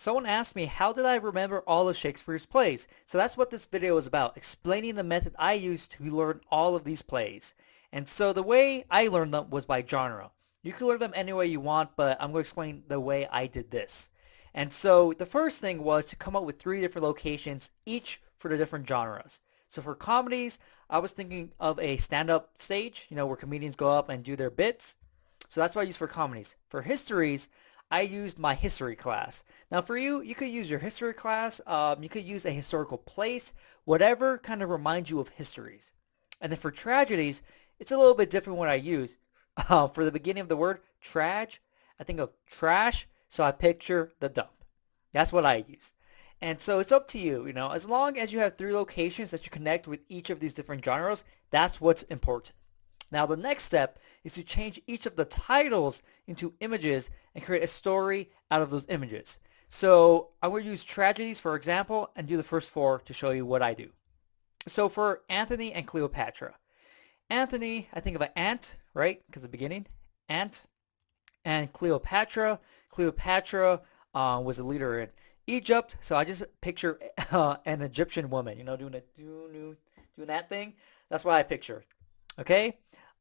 Someone asked me, how did I remember all of Shakespeare's plays? So that's what this video is about, explaining the method I used to learn all of these plays. And so the way I learned them was by genre. You can learn them any way you want, but I'm going to explain the way I did this. And so the first thing was to come up with 3 different locations, each for the different genres. So for comedies, I was thinking of a stand-up stage, where comedians go up and do their bits. So that's what I use for comedies. For histories, I used my history class. Now for you, you could use your history class. You could use a historical place, whatever kind of reminds you of histories. And then for tragedies, it's a little bit different what I use. For the beginning of the word trage, I think of trash, so I picture the dump. That's what I use. And so it's up to you, as long as you have 3 locations that you connect with each of these different genres, that's what's important. Now the next step is to change each of the titles into images and create a story out of those images. So I'm going to use tragedies for example and do the first 4 to show you what I do. So for Antony and Cleopatra. Anthony, I think of an ant, right? Because the beginning, ant. And Cleopatra. Cleopatra was a leader in Egypt, so I just picture an Egyptian woman, doing that thing. That's what I picture. Okay.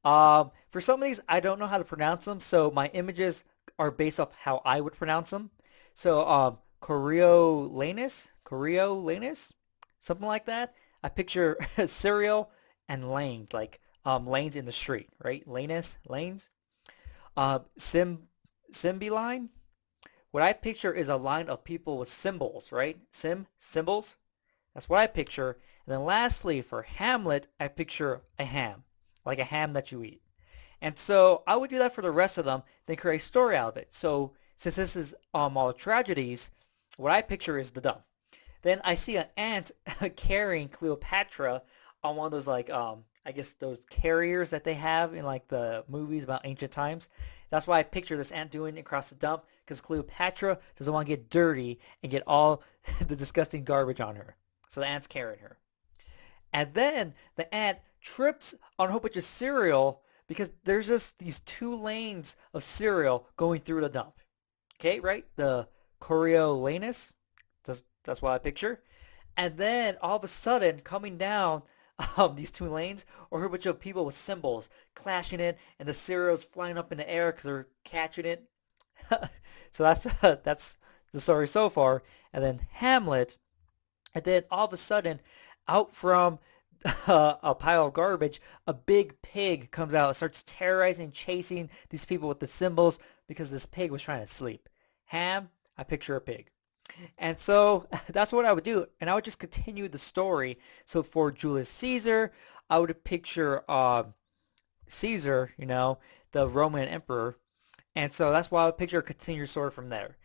For some of these, I don't know how to pronounce them, so my images are based off how I would pronounce them. So, Coriolanus, something like that. I picture cereal and lanes, like lanes in the street, right? Lanes. Symboline. What I picture is a line of people with symbols, right? Symbols. That's what I picture. And then lastly, for Hamlet, I picture a ham, like a ham that you eat. And so I would do that for the rest of them, then create a story out of it. So since this is all tragedies, what I picture is the dump. Then I see an ant carrying Cleopatra on one of those like I guess those carriers that they have in like the movies about ancient times. That's why I picture this ant doing it across the dump because Cleopatra doesn't want to get dirty and get all the disgusting garbage on her. So the ant's carrying her. And then the ant trips on a whole bunch of cereal because there's just these 2 lanes of cereal going through the dump. Okay, right? The Coriolanus. That's what I picture. And then all of a sudden, coming down these 2 lanes are a bunch of people with symbols clashing it, and the cereal's flying up in the air because they're catching it. So that's the story so far. And then Hamlet, and then all of a sudden, out from a pile of garbage, a big pig comes out and starts terrorizing, chasing these people with the symbols because this pig was trying to sleep. Ham, I picture a pig. And so that's what I would do. And I would just continue the story. So for Julius Caesar, I would picture Caesar, the Roman emperor. And so that's why I would picture a continued story from there.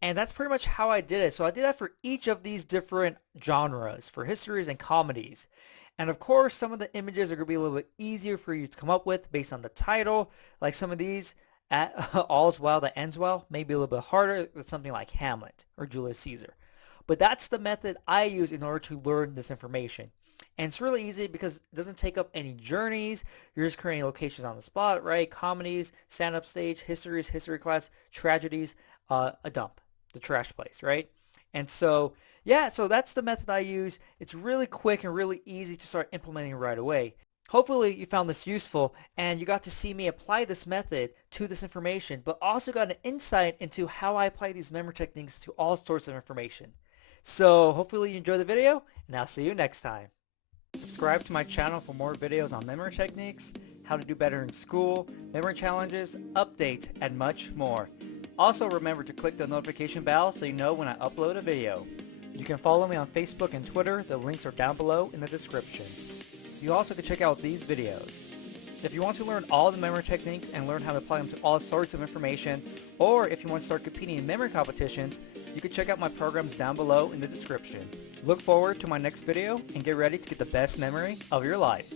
And that's pretty much how I did it. So I did that for each of these different genres, for histories and comedies. And of course, some of the images are going to be a little bit easier for you to come up with based on the title. Like some of these, All's Well That Ends Well, may be a little bit harder with something like Hamlet or Julius Caesar. But that's the method I use in order to learn this information. And it's really easy because it doesn't take up any journeys. You're just creating locations on the spot, right? Comedies, stand-up stage, histories, history class, tragedies, a dump, the trash place, right? And so, yeah, so that's the method I use. It's really quick and really easy to start implementing right away. Hopefully you found this useful and you got to see me apply this method to this information, but also got an insight into how I apply these memory techniques to all sorts of information. So hopefully you enjoyed the video, and I'll see you next time. Subscribe to my channel for more videos on memory techniques, how to do better in school, memory challenges, updates, and much more. Also remember to click the notification bell so you know when I upload a video. You can follow me on Facebook and Twitter. The links are down below in the description. You also can check out these videos. If you want to learn all the memory techniques and learn how to apply them to all sorts of information, or if you want to start competing in memory competitions, you can check out my programs down below in the description. Look forward to my next video and get ready to get the best memory of your life.